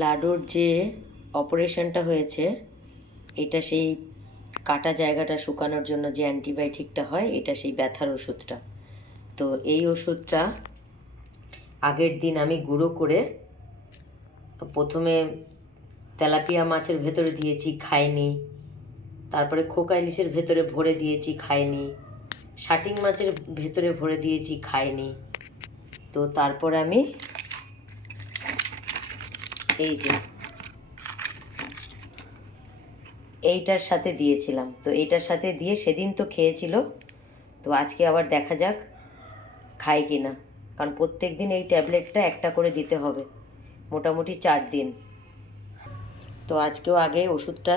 লাডুর যে অপারেশনটা হয়েছে, এটা সেই কাটা জায়গাটা শুকানোর জন্য যে অ্যান্টিবায়োটিকটা হয়, এটা সেই ব্যথার ওষুধটা। তো এই ওষুধটা আগের দিন আমি গুঁড়ো করে প্রথমে তেলাপিয়া মাছের ভেতরে দিয়েছি, খায়নি। তারপরে খোকা ইলিশের ভেতরে ভরে দিয়েছি, খায়নি। শাটিং মাছের ভেতরে ভরে দিয়েছি, খায়নি। তো তারপর আমি এই যে এইটার সাথে দিয়েছিলাম। তো এইটার সাথে দিয়ে সেদিন তো খেয়েছিল, তো আজকে আবার দেখা যাক খায় কি না। কারণ প্রত্যেক দিন এই ট্যাবলেটটা একটা করে দিতে হবে, মোটামুটি 4 দিন। তো আজকেও আগে ওষুধটা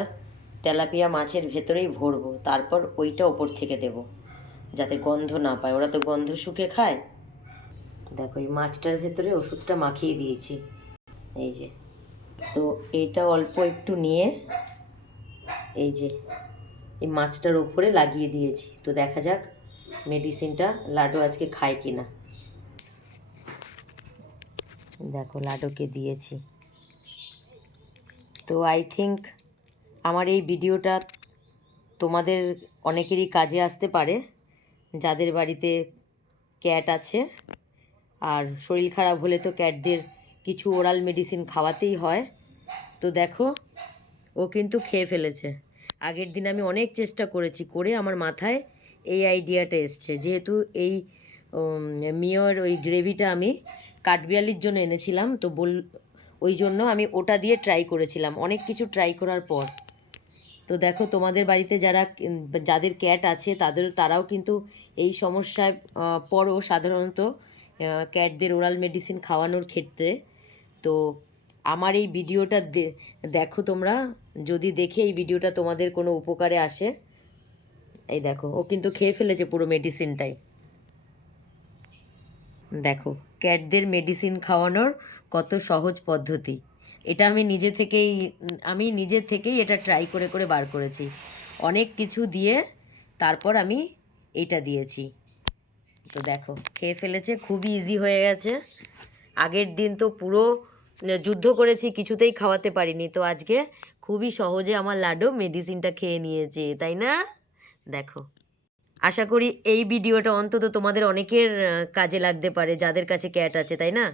তেলাপিয়া মাছের ভেতরেই ভরবো, তারপর ওইটা ওপর থেকে দেব, যাতে গন্ধ না পায়। ওরা তো গন্ধ শুকে খায়। দেখো এই মাছটার ভেতরে ওষুধটা মাখিয়ে দিয়েছি, এই যে। তো এটা অল্প একটু নিয়ে এই যে এই মাছটার উপরে লাগিয়ে দিয়েছি। তো দেখা যাক মেডিসিনটা লাডু আজকে খায় কি না। দেখো লাডুকে দিয়েছি। তো আই থিঙ্ক আমার এই ভিডিওটা তোমাদের অনেকেরই কাজে আসতে পারে, যাদের বাড়িতে ক্যাট আছে। আর শরীর খারাপ হলে তো ক্যাটদের কিছু ওরাল মেডিসিন খাওয়াতেই হয়। তো দেখো ও কিন্তু খেয়ে ফেলেছে। আগের দিন আমি অনেক চেষ্টা করেছি, করে আমার মাথায় এই আইডিয়াটা এসছে। যেহেতু এই মিওর ওই গ্রেভিটা আমি কাঠবিড়ালির জন্য এনেছিলাম, তো ওই জন্য আমি ওটা দিয়ে ট্রাই করেছিলাম, অনেক কিছু ট্রাই করার পর। তো দেখো তোমাদের বাড়িতে যাদের ক্যাট আছে তারাও কিন্তু এই সমস্যায় পড়ো সাধারণত, ক্যাটদের ওরাল মেডিসিন খাওয়ানোর ক্ষেত্রে। তো আমার এই ভিডিওটা দেখো তোমরা, যদি দেখে এই ভিডিওটা তোমাদের কোনো উপকারে আসে। এই দেখো ও কিন্তু খেয়ে ফেলেছে পুরো মেডিসিনটাই। দেখো ক্যাটদের মেডিসিন খাওয়ানোর কত সহজ পদ্ধতি। এটা আমি নিজে থেকেই এটা ট্রাই করে করে বার করেছি। অনেক কিছু দিয়ে তারপর আমি এটা দিয়েছি। তো দেখো খেয়ে ফেলেছে, খুবই ইজি হয়ে গেছে। আগের দিন তো পুরো যুদ্ধ করেছি, কিছুতেই খাওয়াতে পারিনি। তো আজকে খুবই সহজে আমার লাডু মেডিসিনটা খেয়ে নিয়েছে, তাই না? দেখো, আশা করি এই ভিডিওটা অন্তত তোমাদের অনেকের কাজে লাগতে পারে, যাদের কাছে ক্যাট আছে, তাই না?